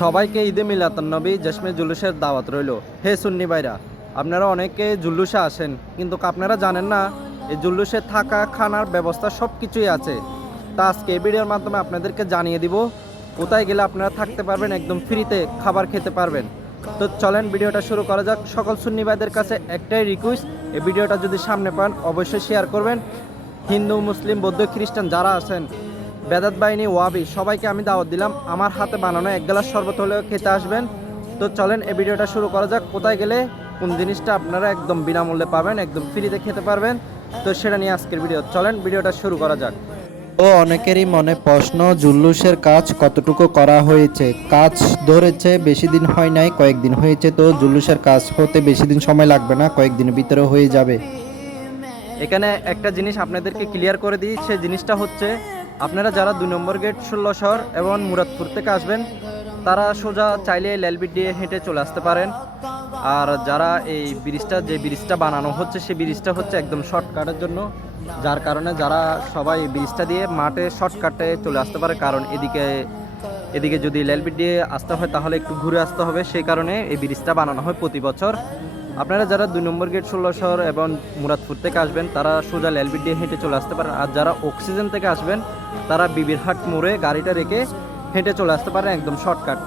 সবাইকে ঈদে মিলাদুন্নবী জশ্নে জুলুসের দাওয়াত রইল। হে সুন্নি ভাইরা, আপনারা অনেকে জুলুসে আসেন, কিন্তু আপনারা জানেন না এই জুলুসে থাকা খানার ব্যবস্থা সব কিছুই আছে। তা আজকে এই ভিডিওর মাধ্যমে আপনাদেরকে জানিয়ে দিব কোথায় গেলে আপনারা থাকতে পারবেন, একদম ফ্রিতে খাবার খেতে পারবেন। তো চলেন ভিডিওটা শুরু করা যাক। সকল সুন্নি ভাইদের কাছে একটাই রিকোয়েস্ট, এই ভিডিওটা যদি সামনে পান অবশ্যই শেয়ার করবেন। হিন্দু, মুসলিম, বৌদ্ধ, খ্রিস্টান যারা আছেন, বেদাত বাহিনী, ওয়াবি, সবাইকে আমি দাওয়াত দিলাম আমার হাতে বানানো এক গ্লাস শরবত হলেও খেতে আসবেন। তো চলেন এই ভিডিওটা শুরু করা যাক। কোথায় গেলে কোন জিনিসটা আপনারা একদম বিনামূল্যে পাবেন, একদম ফ্রিতে খেতে পারবেন, তো সেটা নিয়ে আজকের ভিডিও। চলেন ভিডিওটা শুরু করা যাক। ও অনেকেরই মনে প্রশ্ন, জুলুসের কাজ কতটুকু করা হয়েছে? কাজ ধরেছে বেশি দিন হয় নাই, কয়েকদিন হয়েছে। তো জুলুসের কাজ হতে বেশি দিন সময় লাগবে না, কয়েকদিনের ভিতরে হয়ে যাবে। এখানে একটা জিনিস আপনাদেরকে ক্লিয়ার করে দিই, সে জিনিসটা হচ্ছে আপনারা যারা 2 নম্বর গেট 16 শহর এবং মুরাদপুর থেকে আসবেন, তারা সোজা চাইলে লেলবিট দিয়ে হেঁটে চলে আসতে পারেন। আর যারা এই ব্রিজটা বানানো হচ্ছে, সেই ব্রিজটা হচ্ছে একদম শর্টকাটের জন্য, যার কারণে যারা সবাই এই ব্রিজটা দিয়ে মাঠে শর্টকাটে চলে আসতে পারে। কারণ এদিকে যদি লেলবিট দিয়ে আসতে হয় তাহলে একটু ঘুরে আসতে হবে, সেই কারণে এই ব্রিজটা বানানো হয় প্রতি বছর। আপনারা যারা 2 নম্বর গেট 16 শহর এবং মুরাদপুর থেকে আসবেন, তারা সোজা লেলবিট দিয়ে হেঁটে চলে আসতে পারেন। আর যারা অক্সিজেন থেকে আসবেন, তারা বিবিরহাট মোড়ে গাড়িটা রেখে হেঁটে চলে আসতে পারেন, একদম শর্টকাট।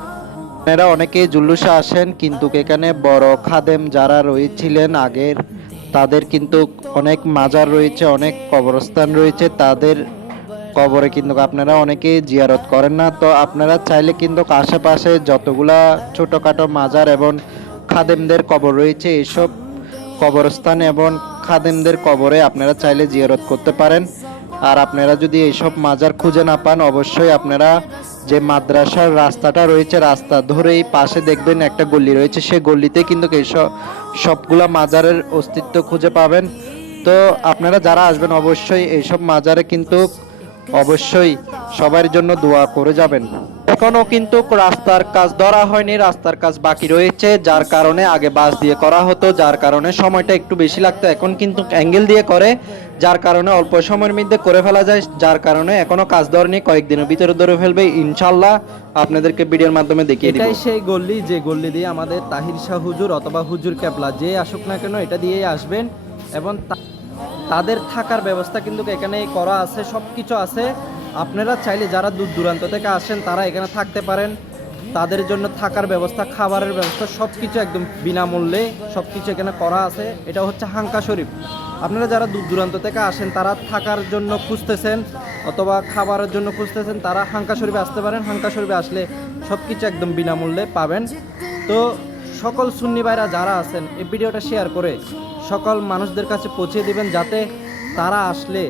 আপনারা অনেকেই জুলুসে আসেন, কিন্তু এখানে বড় খাদেম যারা রয়েছিলেন আগের, তাদের কিন্তু অনেক মাজার রয়েছে, অনেক কবরস্থান রয়েছে, তাদের কবরে কিন্তু আপনারা অনেকেই জিয়ারত করেন না। তো আপনারা চাইলে কিন্তু আশেপাশে যতগুলা ছোটোখাটো মাজার এবং খাদেমদের কবর রয়েছে, এইসব কবরস্থান এবং খাদেমদের কবরে আপনারা চাইলে জিয়ারত করতে পারেন। আর আপনারা যদি এইসব মাজার খুঁজে না পান, অবশ্যই আপনারা যে মাদ্রাসার রাস্তাটা রয়েছে, রাস্তা ধরেই পাশে দেখবেন একটা গলি রয়েছে, সেই গলিতে কিন্তু এইসব সবগুলা মাজারের অস্তিত্ব খুঁজে পাবেন। তো আপনারা যারা আসবেন অবশ্যই এইসব মাজারে কিন্তু অবশ্যই সবার জন্য দোয়া করে যাবেন। এখনো কিন্তু রাস্তার কাজ ধরা হয়নি, রাস্তার কাজ বাকি রয়েছে, যার কারণে আগে বাস দিয়ে করা হতো, যার কারণে সময়টা একটু বেশি লাগতো। এখন কিন্তু অ্যাঙ্গেল দিয়ে করে, যার কারণে অল্প সময়ের মধ্যে করে ফেলা যায়, যার কারণে এখনো কাজ ধরেনি, কয়েকদিনের ভিতরে ধরে ফেলবে ইনশাল্লাহ। আপনাদেরকে ভিডিওর মাধ্যমে দেখিয়ে দিব। এটাই সেই গল্লি, যে গল্লি দিয়ে আমাদের তাহির শাহ হুজুর অথবা হুজুর কেবলা যে আসুক না কেন, এটা দিয়েই আসবেন। এবং তাদের থাকার ব্যবস্থা কিন্তু এখানে করা আছে, সব কিছু আছে। আপনারা চাইলে যারা দূর দূরান্ত থেকে আসেন, তারা এখানে থাকতে পারেন। তাদের জন্য থাকার ব্যবস্থা, খাবারের ব্যবস্থা, সব কিছু একদম বিনামূল্যে সব কিছু এখানে করা আছে। এটা হচ্ছে হাঙ্কা শরীফ। আপনারা যারা দূর দূরান্ত থেকে আসেন, তারা থাকার জন্য খুঁজতেছেন অথবা খাবারের জন্য খুঁজতেছেন, তারা হাঙ্কা শরীফে আসতে পারেন। হাঙ্কা শরীফে আসলে সব কিছু একদম বিনামূল্যে পাবেন। তো সকল সুন্নি ভাইরা যারা আছেন, এই ভিডিওটা শেয়ার করে সকল মানুষদের কাছে পৌঁছে দিবেন, যাতে তারা আসলে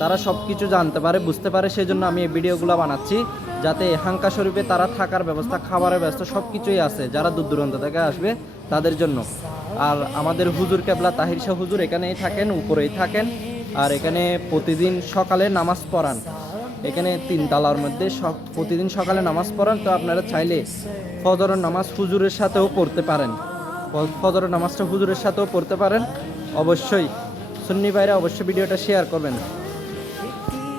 তারা সব কিছু জানতে পারে, বুঝতে পারে। সেই জন্য আমি এই ভিডিওগুলো বানাচ্ছি, যাতে হাঙ্কা শরীফে তারা থাকার ব্যবস্থা, খাবারের ব্যবস্থা সব কিছুই আছে যারা দূর দূরান্ত থেকে আসবে তাদের জন্য। আর আমাদের হুজুর কেবলা তাহির শাহ হুজুর এখানেই থাকেন, উপরেই থাকেন। আর এখানে প্রতিদিন সকালে নামাজ পড়ান, এখানে 3 তালার মধ্যে প্রতিদিন সকালে নামাজ পড়ান। তো আপনারা চাইলে ফজরের নামাজ হুজুরের সাথেও পড়তে পারেন, ফজরের নামাজটা হুজুরের সাথেও পড়তে পারেন। অবশ্যই সুন্নি ভাইরা অবশ্যই ভিডিওটা শেয়ার করবেন।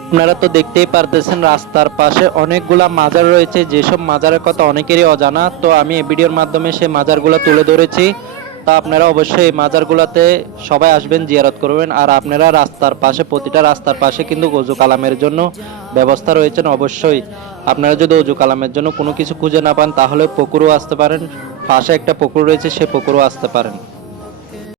আপনারা তো দেখতেই পারতেছেন রাস্তার পাশে অনেকগুলা মাজার রয়েছে, যেসব মাজারের কথা অনেকেরই অজানা। তো আমি এই ভিডিওর মাধ্যমে সেই মাজারগুলো তুলে ধরেছি। তা আপনারা অবশ্যই এই মাজারগুলোতে সবাই আসবেন, জিয়ারত করবেন। আর আপনারা রাস্তার পাশে, প্রতিটা রাস্তার পাশে কিন্তু ওযু কালামের জন্য ব্যবস্থা রয়েছে। অবশ্যই আপনারা যদি ওযু কালামের জন্য কোনো কিছু খুঁজে না পান, তাহলে পুকুরও আসতে পারেন। পাশে একটা পুকুর রয়েছে, সেই পুকুরও আসতে পারেন।